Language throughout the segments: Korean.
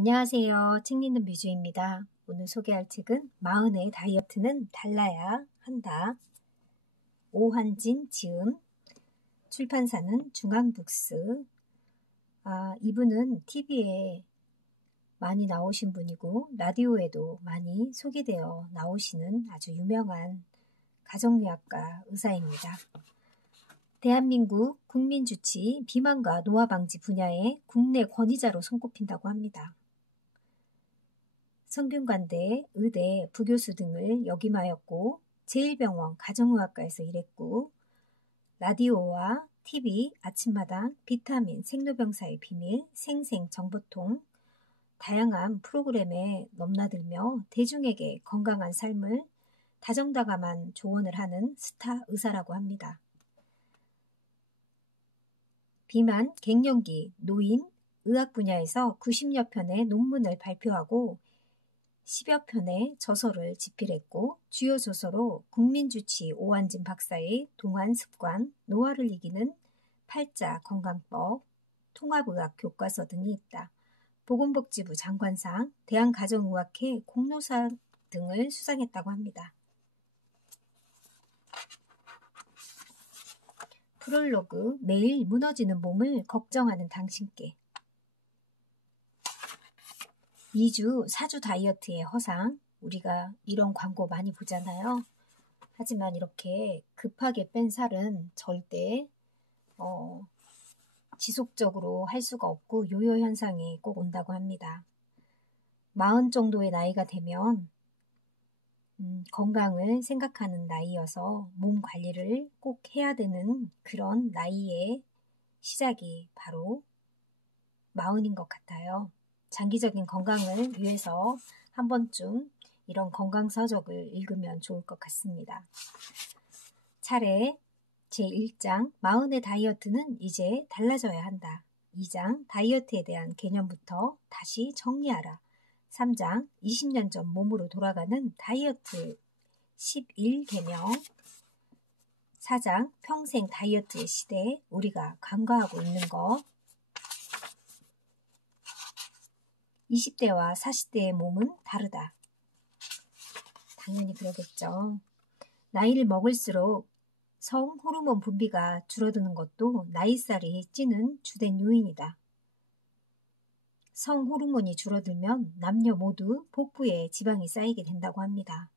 안녕하세요. 책 읽는 뮤즈입니다. 오늘 소개할 책은 마흔의 다이어트는 달라야 한다. 오한진 지음, 출판사는 중앙북스. 이분은 TV에 많이 나오신 분이고 라디오에도 많이 소개되어 나오시는 아주 유명한 가정의학과 의사입니다. 대한민국 국민주치 비만과 노화 방지 분야의 국내 권위자로 손꼽힌다고 합니다. 성균관대, 의대, 부교수 등을 역임하였고 제1병원 가정의학과에서 일했고 라디오와 TV, 아침마당, 비타민, 생로병사의 비밀, 생생 정보통 다양한 프로그램에 넘나들며 대중에게 건강한 삶을 다정다감한 조언을 하는 스타 의사라고 합니다. 비만, 갱년기, 노인, 의학 분야에서 90여 편의 논문을 발표하고 10여 편의 저서를 집필했고 주요 저서로 국민주치 오한진 박사의 동안습관, 노화를 이기는 팔자 건강법, 통합의학 교과서 등이 있다. 보건복지부 장관상, 대한가정의학회 공로상 등을 수상했다고 합니다. 프롤로그, 매일 무너지는 몸을 걱정하는 당신께 2주, 4주 다이어트의 허상, 우리가 이런 광고 많이 보잖아요. 하지만 이렇게 급하게 뺀 살은 절대 지속적으로 할 수가 없고 요요 현상이 꼭 온다고 합니다. 40 정도의 나이가 되면 건강을 생각하는 나이여서 몸 관리를 꼭 해야 되는 그런 나이의 시작이 바로 40인 것 같아요. 장기적인 건강을 위해서 한 번쯤 이런 건강서적을 읽으면 좋을 것 같습니다. 차례 제1장 40의 다이어트는 이제 달라져야 한다. 2장 다이어트에 대한 개념부터 다시 정리하라. 3장 20년 전 몸으로 돌아가는 다이어트 11개명 4장 평생 다이어트의 시대에 우리가 간과하고 있는 것 20대와 40대의 몸은 다르다. 당연히 그러겠죠. 나이를 먹을수록 성 호르몬 분비가 줄어드는 것도 나이살이 찌는 주된 요인이다. 성 호르몬이 줄어들면 남녀 모두 복부에 지방이 쌓이게 된다고 합니다.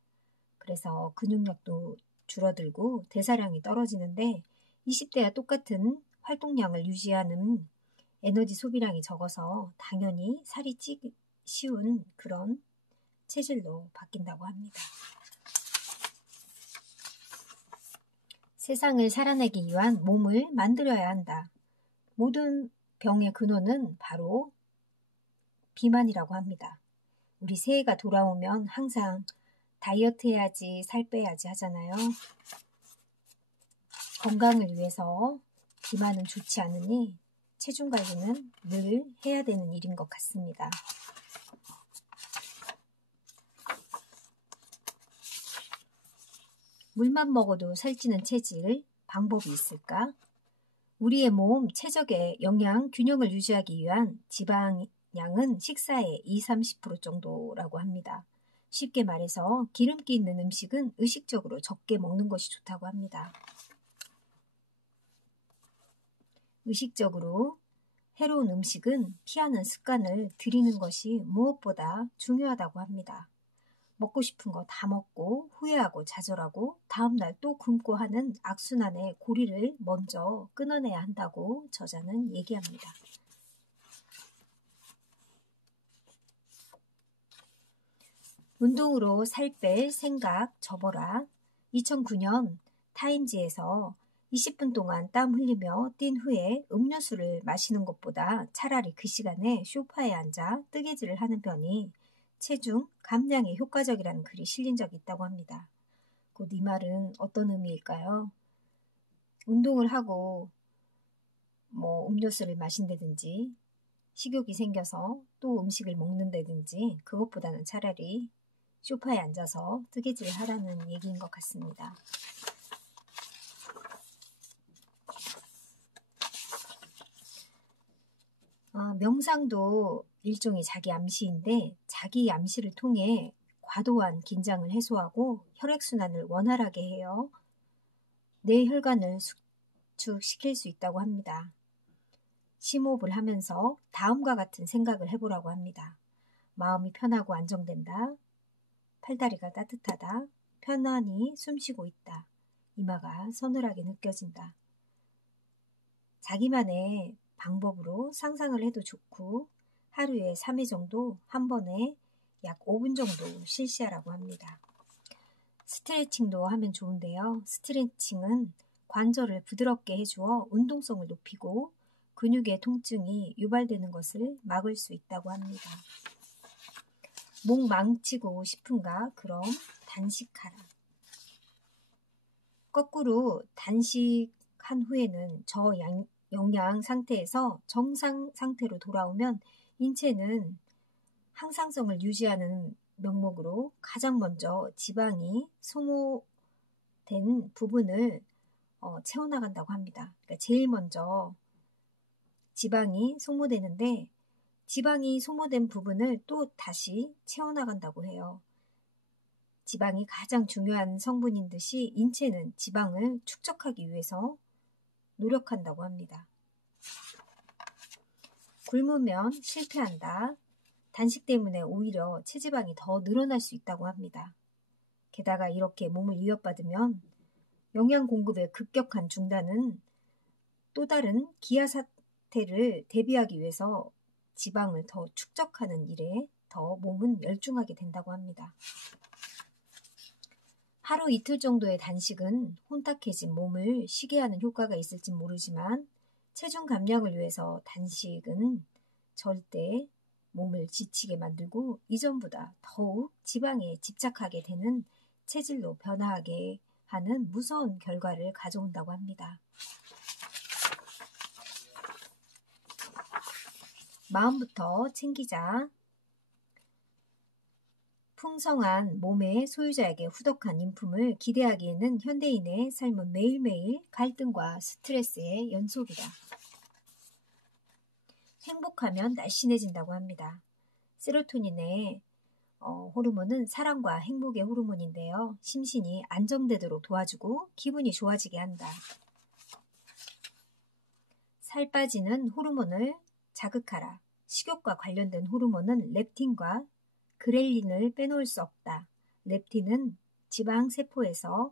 그래서 근육력도 줄어들고 대사량이 떨어지는데 20대와 똑같은 활동량을 유지하는 에너지 소비량이 적어서 당연히 살이 찌기 쉬운 그런 체질로 바뀐다고 합니다. 세상을 살아내기 위한 몸을 만들어야 한다. 모든 병의 근원은 바로 비만이라고 합니다. 우리 새해가 돌아오면 항상 다이어트 해야지, 살 빼야지 하잖아요. 건강을 위해서 비만은 좋지 않으니 체중 관리는 늘 해야 되는 일인 것 같습니다. 물만 먹어도 살찌는 체질, 방법이 있을까? 우리의 몸 최적의 영양 균형을 유지하기 위한 지방량은 식사의 20-30% 정도라고 합니다. 쉽게 말해서 기름기 있는 음식은 의식적으로 적게 먹는 것이 좋다고 합니다. 의식적으로 해로운 음식은 피하는 습관을 들이는 것이 무엇보다 중요하다고 합니다. 먹고 싶은 거 다 먹고 후회하고 좌절하고 다음날 또 굶고 하는 악순환의 고리를 먼저 끊어내야 한다고 저자는 얘기합니다. 운동으로 살 뺄 생각 접어라. 2009년 타임지에서 20분 동안 땀 흘리며 뛴 후에 음료수를 마시는 것보다 차라리 그 시간에 소파에 앉아 뜨개질을 하는 편이 체중 감량에 효과적이라는 글이 실린 적이 있다고 합니다. 곧 이 말은 어떤 의미일까요? 운동을 하고 음료수를 마신다든지 식욕이 생겨서 또 음식을 먹는다든지 그것보다는 차라리 소파에 앉아서 뜨개질을 하라는 얘기인 것 같습니다. 명상도 일종의 자기 암시인데 자기 암시를 통해 과도한 긴장을 해소하고 혈액순환을 원활하게 해요. 뇌 혈관을 수축시킬 수 있다고 합니다. 심호흡을 하면서 다음과 같은 생각을 해보라고 합니다. 마음이 편하고 안정된다. 팔다리가 따뜻하다. 편안히 숨쉬고 있다. 이마가 서늘하게 느껴진다. 자기만의 방법으로 상상을 해도 좋고 하루에 3회 정도 한 번에 약 5분 정도 실시하라고 합니다. 스트레칭도 하면 좋은데요. 스트레칭은 관절을 부드럽게 해주어 운동성을 높이고 근육의 통증이 유발되는 것을 막을 수 있다고 합니다. 목 망치고 싶은가? 그럼 단식하라. 거꾸로 단식한 후에는 저영양 상태에서 정상 상태로 돌아오면 인체는 항상성을 유지하는 명목으로 가장 먼저 지방이 소모된 부분을 채워나간다고 합니다. 그러니까 제일 먼저 지방이 소모되는데 지방이 소모된 부분을 또 다시 채워나간다고 해요. 지방이 가장 중요한 성분인 듯이 인체는 지방을 축적하기 위해서 노력한다고 합니다. 굶으면 실패한다. 단식 때문에 오히려 체지방이 더 늘어날 수 있다고 합니다. 게다가 이렇게 몸을 위협받으면 영양 공급의 급격한 중단은 또 다른 기아 사태를 대비하기 위해서 지방을 더 축적하는 일에 더 몸은 열중하게 된다고 합니다. 하루 이틀 정도의 단식은 혼탁해진 몸을 쉬게 하는 효과가 있을진 모르지만 체중 감량을 위해서 단식은 절대 몸을 지치게 만들고 이전보다 더욱 지방에 집착하게 되는 체질로 변화하게 하는 무서운 결과를 가져온다고 합니다. 마음부터 챙기자. 풍성한 몸의 소유자에게 후덕한 인품을 기대하기에는 현대인의 삶은 매일매일 갈등과 스트레스의 연속이다. 행복하면 날씬해진다고 합니다. 세로토닌의 호르몬은 사랑과 행복의 호르몬인데요. 심신이 안정되도록 도와주고 기분이 좋아지게 한다. 살 빠지는 호르몬을 자극하라. 식욕과 관련된 호르몬은 렙틴과 그렐린을 빼놓을 수 없다. 렙틴은 지방세포에서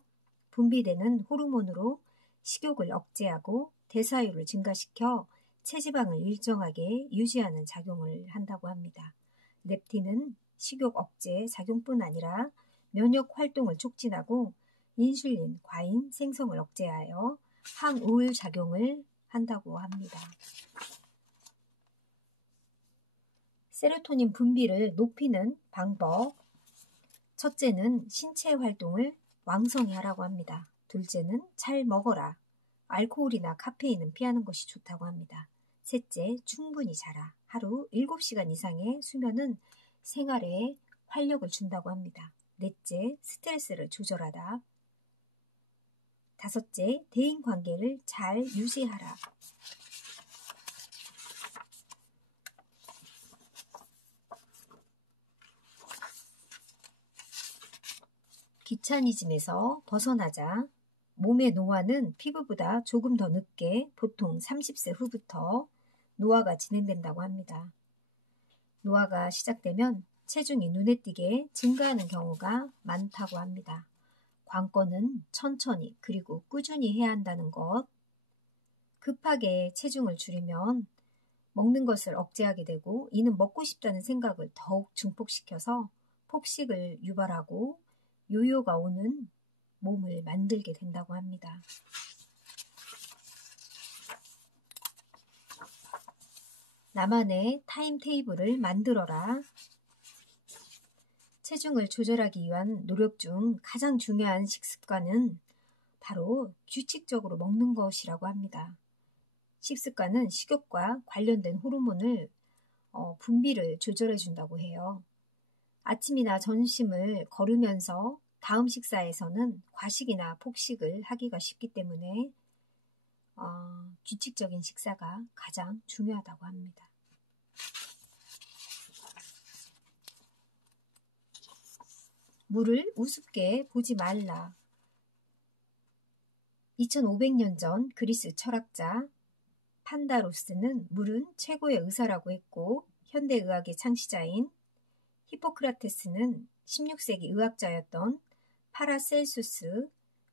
분비되는 호르몬으로 식욕을 억제하고 대사율을 증가시켜 체지방을 일정하게 유지하는 작용을 한다고 합니다. 렙틴은 식욕 억제 작용뿐 아니라 면역 활동을 촉진하고 인슐린, 과인 생성을 억제하여 항우울 작용을 한다고 합니다. 세로토닌 분비를 높이는 방법. 첫째는 신체 활동을 왕성히 하라고 합니다. 둘째는 잘 먹어라. 알코올이나 카페인은 피하는 것이 좋다고 합니다. 셋째, 충분히 자라. 하루 7시간 이상의 수면은 생활에 활력을 준다고 합니다. 넷째, 스트레스를 조절하다. 다섯째, 대인관계를 잘 유지하라. 귀차니즘에서 벗어나자. 몸의 노화는 피부보다 조금 더 늦게 보통 30세 후부터 노화가 진행된다고 합니다. 노화가 시작되면 체중이 눈에 띄게 증가하는 경우가 많다고 합니다. 관건은 천천히 그리고 꾸준히 해야 한다는 것. 급하게 체중을 줄이면 먹는 것을 억제하게 되고 이는 먹고 싶다는 생각을 더욱 증폭시켜서 폭식을 유발하고 요요가 오는 몸을 만들게 된다고 합니다. 나만의 타임테이블을 만들어라. 체중을 조절하기 위한 노력 중 가장 중요한 식습관은 바로 규칙적으로 먹는 것이라고 합니다. 식습관은 식욕과 관련된 호르몬을 분비를 조절해 준다고 해요. 아침이나 점심을 거르면서 다음 식사에서는 과식이나 폭식을 하기가 쉽기 때문에 규칙적인 식사가 가장 중요하다고 합니다. 물을 우습게 보지 말라. 2500년 전 그리스 철학자 판다로스는 물은 최고의 의사라고 했고, 현대의학의 창시자인 히포크라테스는 16세기 의학자였던 파라셀수스,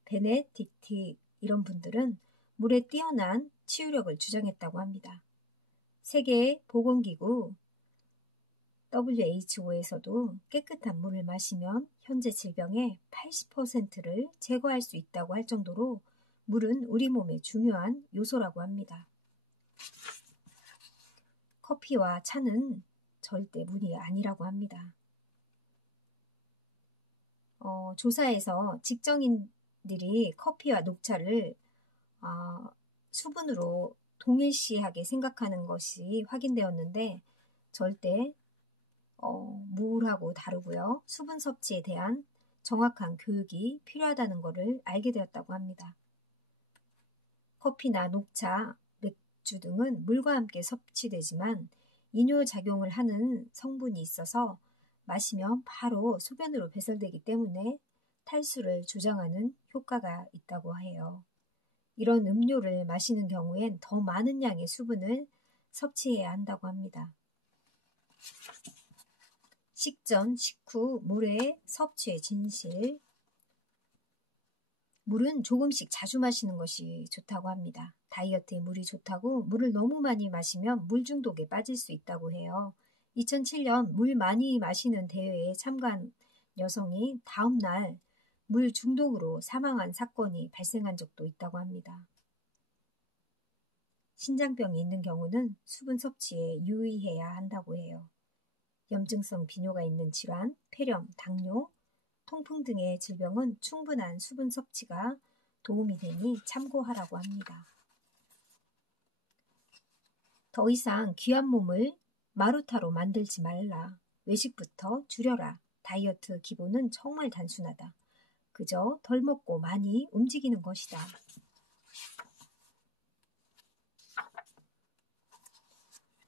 베네딕트 이런 분들은 물의 뛰어난 치유력을 주장했다고 합니다. 세계 보건기구 WHO에서도 깨끗한 물을 마시면 현재 질병의 80%를 제거할 수 있다고 할 정도로 물은 우리 몸의 중요한 요소라고 합니다. 커피와 차는 절대 물이 아니라고 합니다. 조사에서 직장인들이 커피와 녹차를 수분으로 동일시하게 생각하는 것이 확인되었는데 절대 물하고 다르고요. 수분 섭취에 대한 정확한 교육이 필요하다는 것을 알게 되었다고 합니다. 커피나 녹차, 맥주 등은 물과 함께 섭취되지만 이뇨작용을 하는 성분이 있어서 마시면 바로 소변으로 배설되기 때문에 탈수를 조장하는 효과가 있다고 해요. 이런 음료를 마시는 경우엔 더 많은 양의 수분을 섭취해야 한다고 합니다. 식전, 식후 물의 섭취의 진실. 물은 조금씩 자주 마시는 것이 좋다고 합니다. 다이어트에 물이 좋다고 물을 너무 많이 마시면 물 중독에 빠질 수 있다고 해요. 2007년 물 많이 마시는 대회에 참가한 여성이 다음 날 물 중독으로 사망한 사건이 발생한 적도 있다고 합니다. 신장병이 있는 경우는 수분 섭취에 유의해야 한다고 해요. 염증성 비뇨가 있는 질환, 폐렴, 당뇨, 통풍 등의 질병은 충분한 수분 섭취가 도움이 되니 참고하라고 합니다. 더 이상 귀한 몸을 마루타로 만들지 말라. 외식부터 줄여라. 다이어트 기본은 정말 단순하다. 그저 덜 먹고 많이 움직이는 것이다.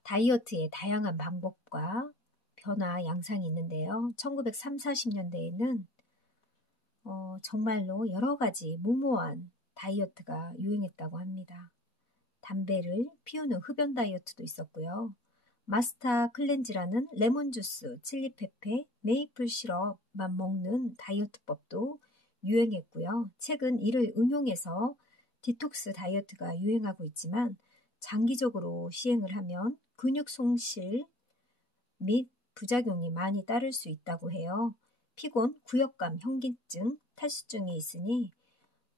다이어트의 다양한 방법과 변화 양상이 있는데요. 1930, 40년대에는 정말로 여러 가지 무모한 다이어트가 유행했다고 합니다. 담배를 피우는 흡연 다이어트도 있었고요. 마스타 클렌즈라는 레몬주스, 칠리페페, 메이플 시럽만 먹는 다이어트법도 유행했고요. 최근 이를 응용해서 디톡스 다이어트가 유행하고 있지만 장기적으로 시행을 하면 근육 손실 및 부작용이 많이 따를 수 있다고 해요. 피곤, 구역감, 현기증, 탈수증이 있으니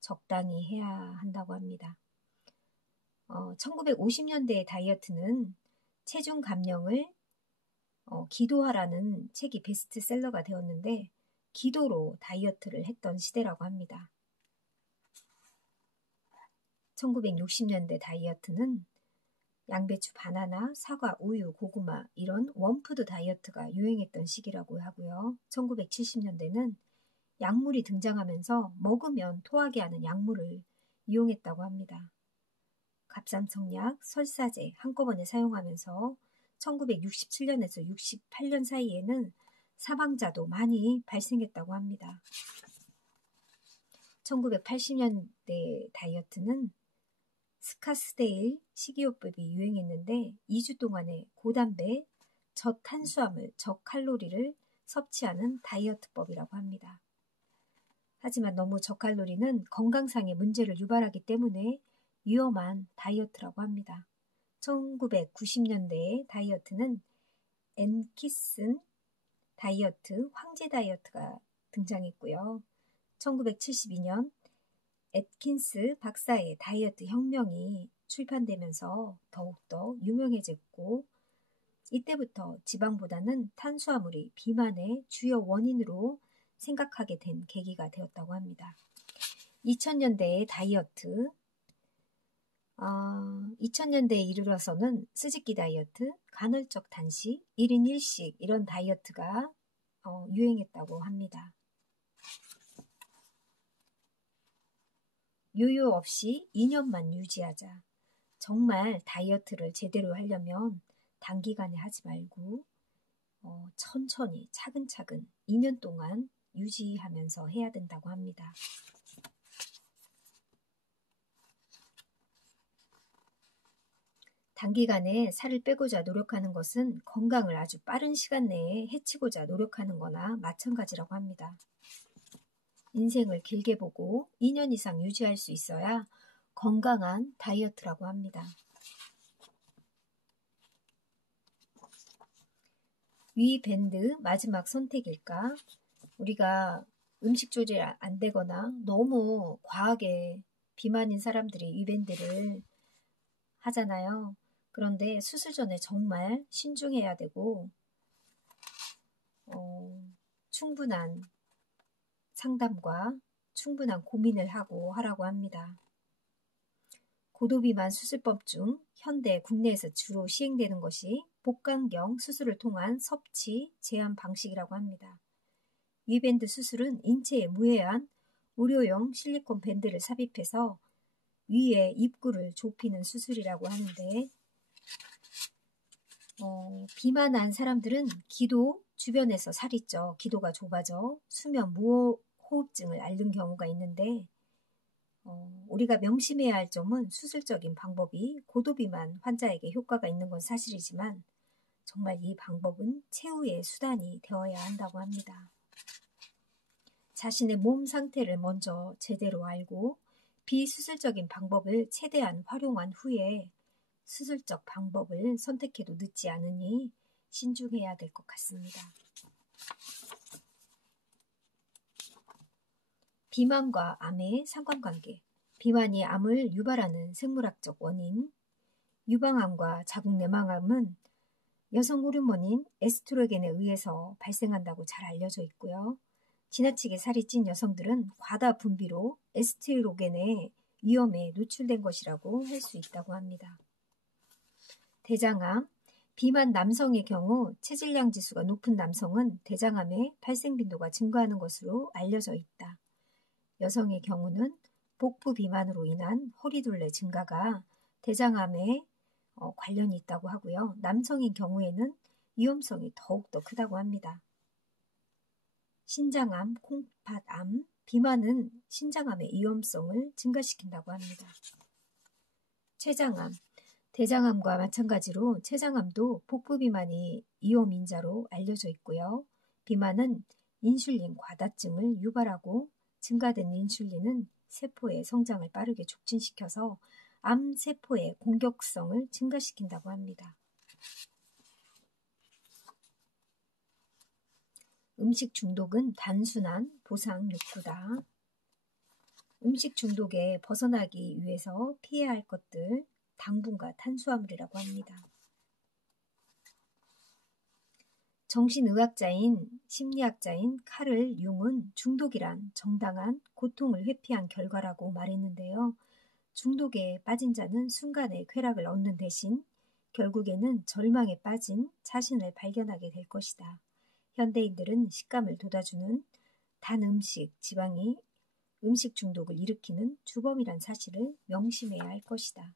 적당히 해야 한다고 합니다. 1950년대의 다이어트는 체중 감량을 기도하라는 책이 베스트셀러가 되었는데 기도로 다이어트를 했던 시대라고 합니다. 1960년대 다이어트는 양배추, 바나나, 사과, 우유, 고구마 이런 원푸드 다이어트가 유행했던 시기라고 하고요. 1970년대는 약물이 등장하면서 먹으면 토하게 하는 약물을 이용했다고 합니다. 갑상선약, 설사제 한꺼번에 사용하면서 1967년에서 68년 사이에는 사망자도 많이 발생했다고 합니다. 1980년대 다이어트는 스카스데일 식이요법이 유행했는데 2주 동안의 고담배, 저탄수화물, 저칼로리를 섭취하는 다이어트법이라고 합니다. 하지만 너무 저칼로리는 건강상의 문제를 유발하기 때문에 위험한 다이어트라고 합니다. 1990년대의 다이어트는 앤키슨 다이어트, 황제 다이어트가 등장했고요. 1972년 애킨스 박사의 다이어트 혁명이 출판되면서 더욱더 유명해졌고 이때부터 지방보다는 탄수화물이 비만의 주요 원인으로 생각하게 된 계기가 되었다고 합니다. 2000년대의 다이어트 2000년대에 이르러서는 스즈키 다이어트, 간헐적 단식, 1인 1식 이런 다이어트가 유행했다고 합니다. 요요 없이 2년만 유지하자. 정말 다이어트를 제대로 하려면 단기간에 하지 말고 천천히 차근차근 2년 동안 유지하면서 해야 된다고 합니다. 단기간에 살을 빼고자 노력하는 것은 건강을 아주 빠른 시간 내에 해치고자 노력하는 거나 마찬가지라고 합니다. 인생을 길게 보고 2년 이상 유지할 수 있어야 건강한 다이어트라고 합니다. 위 밴드 마지막 선택일까? 우리가 음식 조절 안 되거나 너무 과하게 비만인 사람들이 위밴드를 하잖아요. 그런데 수술 전에 정말 신중해야 되고 충분한 상담과 충분한 고민을 하고 하라고 합니다. 고도비만 수술법 중 현대 국내에서 주로 시행되는 것이 복강경 수술을 통한 섭취 제한 방식이라고 합니다. 위밴드 수술은 인체에 무해한 의료용 실리콘 밴드를 삽입해서 위의 입구를 좁히는 수술이라고 하는데 비만한 사람들은 기도 주변에서 살이 쪄 기도가 좁아져 수면 무호흡증을 앓는 경우가 있는데 우리가 명심해야 할 점은 수술적인 방법이 고도비만 환자에게 효과가 있는 건 사실이지만 정말 이 방법은 최후의 수단이 되어야 한다고 합니다. 자신의 몸 상태를 먼저 제대로 알고 비수술적인 방법을 최대한 활용한 후에 수술적 방법을 선택해도 늦지 않으니 신중해야 될 것 같습니다. 비만과 암의 상관관계. 비만이 암을 유발하는 생물학적 원인. 유방암과 자궁내막암은 여성 호르몬인 에스트로겐에 의해서 발생한다고 잘 알려져 있고요. 지나치게 살이 찐 여성들은 과다 분비로 에스트로겐의 위험에 노출된 것이라고 할 수 있다고 합니다. 대장암. 비만 남성의 경우 체질량 지수가 높은 남성은 대장암의 발생 빈도가 증가하는 것으로 알려져 있다. 여성의 경우는 복부 비만으로 인한 허리둘레 증가가 대장암에 관련이 있다고 하고요. 남성인 경우에는 위험성이 더욱더 크다고 합니다. 신장암, 콩팥암, 비만은 신장암의 위험성을 증가시킨다고 합니다. 췌장암, 대장암과 마찬가지로 췌장암도 복부 비만이 위험인자로 알려져 있고요. 비만은 인슐린 과다증을 유발하고 증가된 인슐린은 세포의 성장을 빠르게 촉진시켜서 암세포의 공격성을 증가시킨다고 합니다. 음식 중독은 단순한 보상 욕구다. 음식 중독에 벗어나기 위해서 피해야 할 것들, 당분과 탄수화물이라고 합니다. 정신의학자인 심리학자인 카를 융은 중독이란 정당한 고통을 회피한 결과라고 말했는데요. 중독에 빠진 자는 순간의 쾌락을 얻는 대신 결국에는 절망에 빠진 자신을 발견하게 될 것이다. 현대인들은 식감을 돋아주는 단 음식, 지방이 음식 중독을 일으키는 주범이란 사실을 명심해야 할 것이다.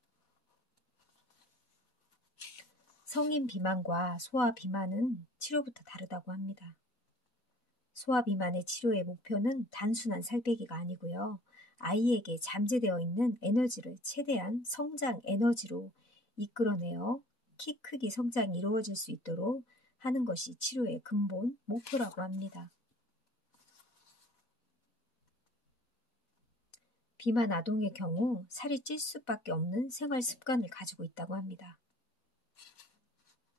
성인 비만과 소아 비만은 치료부터 다르다고 합니다. 소아 비만의 치료의 목표는 단순한 살 빼기가 아니고요. 아이에게 잠재되어 있는 에너지를 최대한 성장 에너지로 이끌어내어 키 크기 성장이 이루어질 수 있도록 하는 것이 치료의 근본 목표라고 합니다. 비만 아동의 경우 살이 찔 수밖에 없는 생활 습관을 가지고 있다고 합니다.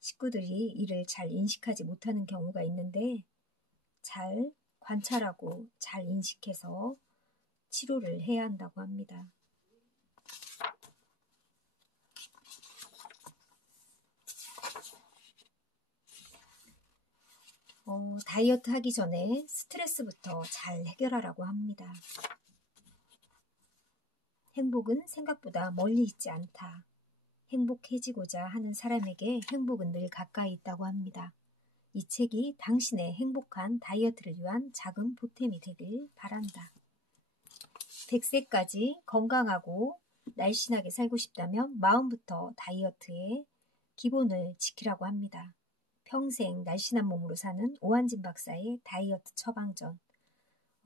식구들이 이를 잘 인식하지 못하는 경우가 있는데 잘 관찰하고 잘 인식해서 치료를 해야 한다고 합니다. 다이어트 하기 전에 스트레스부터 잘 해결하라고 합니다. 행복은 생각보다 멀리 있지 않다. 행복해지고자 하는 사람에게 행복은 늘 가까이 있다고 합니다. 이 책이 당신의 행복한 다이어트를 위한 작은 보탬이 되길 바란다. 100세까지 건강하고 날씬하게 살고 싶다면 마음부터 다이어트의 기본을 지키라고 합니다. 평생 날씬한 몸으로 사는 오한진 박사의 다이어트 처방전.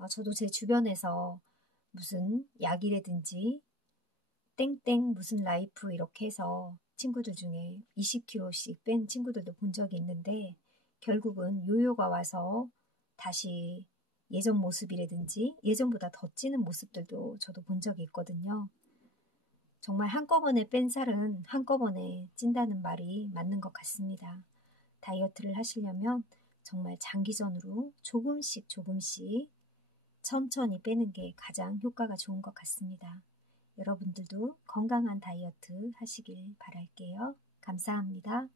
저도 제 주변에서 무슨 약이라든지 땡땡 무슨 라이프 이렇게 해서 친구들 중에 20kg씩 뺀 친구들도 본 적이 있는데 결국은 요요가 와서 다시 예전 모습이라든지 예전보다 더 찌는 모습들도 저도 본 적이 있거든요. 정말 한꺼번에 뺀 살은 한꺼번에 찐다는 말이 맞는 것 같습니다. 다이어트를 하시려면 정말 장기전으로 조금씩 천천히 빼는 게 가장 효과가 좋은 것 같습니다. 여러분들도 건강한 다이어트 하시길 바랄게요. 감사합니다.